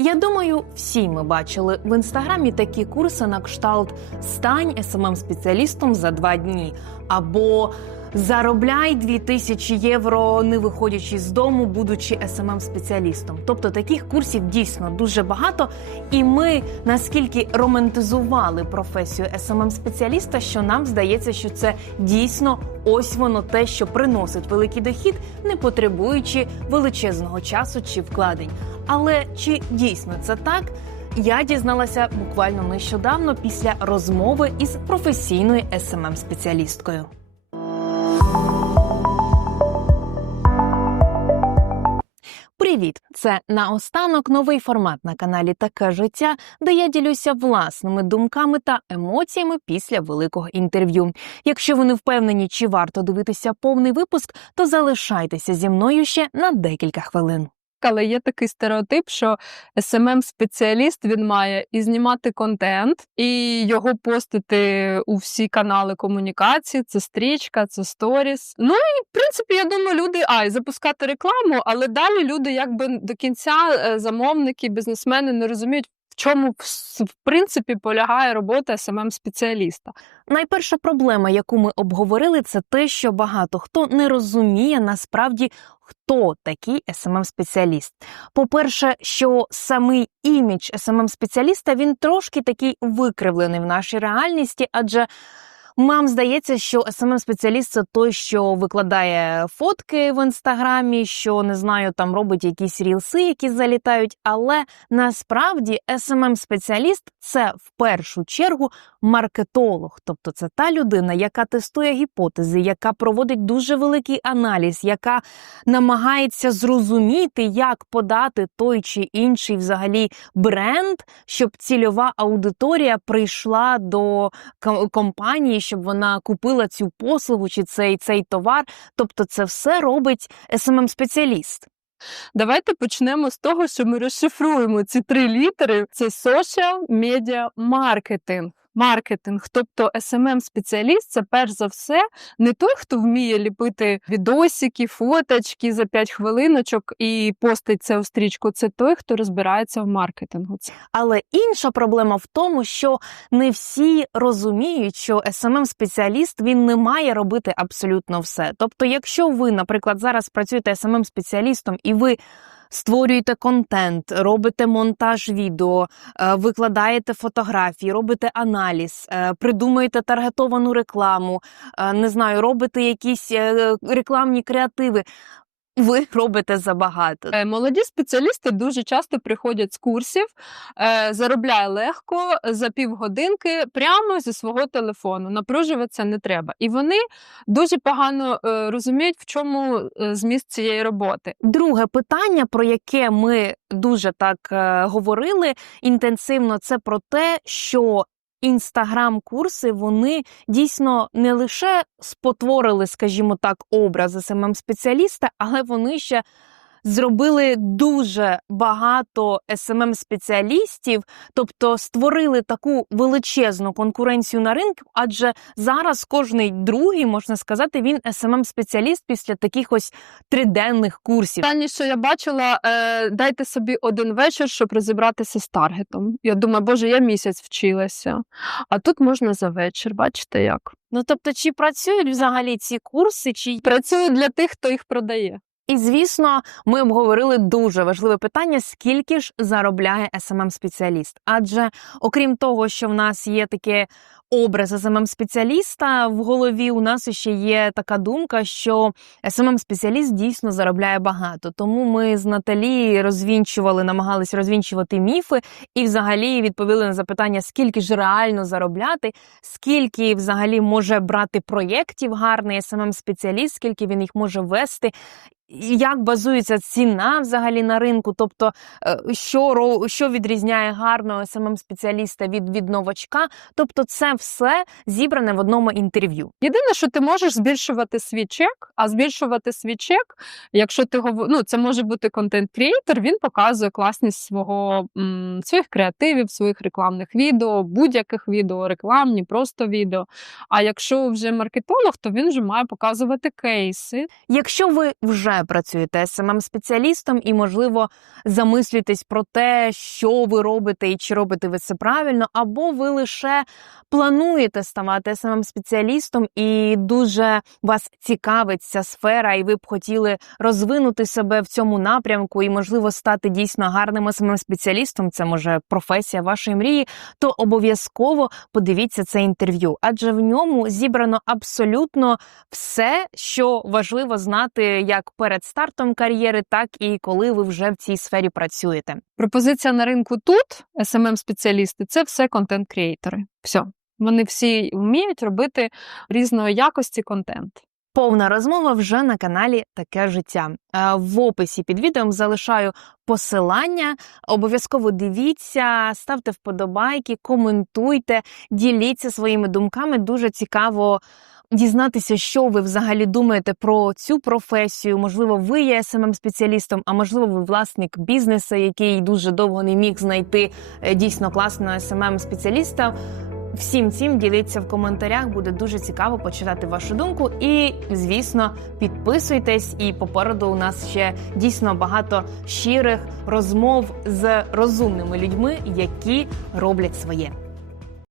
Я думаю, всі ми бачили в інстаграмі такі курси на кшталт стань смм спеціалістом за два дні або заробляй 2000 євро, не виходячи з дому, будучи смм спеціалістом. Тобто таких курсів дійсно дуже багато, і ми наскільки романтизували професію смм спеціаліста, що нам здається, що це дійсно ось воно те, що приносить великий дохід, не потребуючи величезного часу чи вкладень. Але чи дійсно це так? Я дізналася буквально нещодавно після розмови із професійною смм спеціалісткою. Привіт! Це наостанок новий формат на каналі Таке життя, де я ділюся власними думками та емоціями після великого інтерв'ю. Якщо ви не впевнені, чи варто дивитися повний випуск, то залишайтеся зі мною ще на декілька хвилин. Але є такий стереотип, що smm спеціаліст він має і знімати контент, і його постити у всі канали комунікації. Це стрічка, це сторіс. Ну і в принципі, я думаю, люди а і запускати рекламу, але далі люди, якби до кінця е, замовники, бізнесмени не розуміють. Чому в принципі полягає робота смм спеціаліста. Найперша проблема, яку ми обговорили, це те, що багато хто не розуміє насправді, хто такий смм спеціаліст. По-перше, що самий імідж смм спеціаліста він трошки такий викривлений в нашій реальності, адже нам здається, що смм спеціаліст це той, що викладає фотки в інстаграмі, що не знаю, там робить якісь рілси, які залітають. Але насправді смм спеціаліст це в першу чергу маркетолог, тобто це та людина, яка тестує гіпотези, яка проводить дуже великий аналіз, яка намагається зрозуміти, як подати той чи інший взагалі бренд, щоб цільова аудиторія прийшла до компанії щоб вона купила цю послугу чи цей цей товар. Тобто, це все робить смм спеціаліст. Давайте почнемо з того, що ми розшифруємо ці три літери: це social media marketing маркетинг. Тобто smm спеціаліст це перш за все не той, хто вміє ліпити відосики, фоточки за 5 хвилиночок і постить це у стрічку. Це той, хто розбирається в маркетингу. Але інша проблема в тому, що не всі розуміють, що smm спеціаліст він не має робити абсолютно все. Тобто, якщо ви, наприклад, зараз працюєте smm спеціалістом і ви створюєте контент, робите монтаж відео, е, викладаєте фотографії, робите аналіз, е, придумуєте таргетовану рекламу, е, не знаю, робите якісь рекламні креативи ви робите забагато. Е, молоді спеціалісти дуже часто приходять з курсів, е, заробляє легко за півгодинки прямо зі свого телефону. Напружуватися не треба. І вони дуже погано е, розуміють, в чому зміст цієї роботи. Друге питання, про яке ми дуже так говорили інтенсивно, це про те, що інстаграм-курси вони дійсно не лише спотворили, скажімо так, образи самим спеціаліста, але вони ще зробили дуже багато smm спеціалістів, тобто створили таку величезну конкуренцію на ринку, адже зараз кожний другий можна сказати, він smm спеціаліст після таких ось триденних курсів. Останнє, що я бачила, е, дайте собі один вечір, щоб розібратися з таргетом. Я думаю, боже, я місяць вчилася, а тут можна за вечір. Бачите як? Ну тобто, чи працюють взагалі ці курси, чи працюють для тих, хто їх продає? І звісно, ми обговорили дуже важливе питання: скільки ж заробляє smm спеціаліст Адже окрім того, що в нас є таке образ smm спеціаліста в голові, у нас ще є така думка, що smm спеціаліст дійсно заробляє багато. Тому ми з Наталі розвінчували, намагалися розвінчувати міфи і, взагалі, відповіли на запитання, скільки ж реально заробляти, скільки взагалі може брати проєктів гарний smm спеціаліст скільки він їх може вести як базується ціна взагалі на ринку, тобто е, що що відрізняє гарного самим спеціаліста від від новачка, тобто це все зібране в одному інтерв'ю. Єдине, що ти можеш збільшувати свій чек, а збільшувати свій чек, якщо ти ну, це може бути контент-крієтор, він показує класність свого м, своїх креативів, своїх рекламних відео, будь-яких відео, рекламні, просто відео. А якщо вже маркетолог, то він вже має показувати кейси. Якщо ви вже вже працюєте smm спеціалістом і, можливо, замислюєтесь про те, що ви робите і чи робите ви це правильно, або ви лише плануєте ставати smm спеціалістом і дуже вас цікавить ця сфера, і ви б хотіли розвинути себе в цьому напрямку і, можливо, стати дійсно гарним smm спеціалістом. Це може професія вашої мрії, то обов'язково подивіться це інтерв'ю, адже в ньому зібрано абсолютно все, що важливо знати як перед стартом кар'єри, так і коли ви вже в цій сфері працюєте. Пропозиція на ринку тут, smm спеціалісти це все контент-креатори. Все. Вони всі вміють робити різної якості контент. Повна розмова вже на каналі Таке життя. Е, В описі під відео залишаю посилання. Обов'язково дивіться, ставте вподобайки, коментуйте, діліться своїми думками. Дуже цікаво. Дізнатися, що ви взагалі думаєте про цю професію. Можливо, ви є smm спеціалістом, а можливо, ви власник бізнесу, який дуже довго не міг знайти е, дійсно класного smm спеціаліста. Всім цим діліться в коментарях. Буде дуже цікаво почитати вашу думку. І, звісно, підписуйтесь. І попереду у нас ще дійсно багато щирих розмов з розумними людьми, які роблять своє.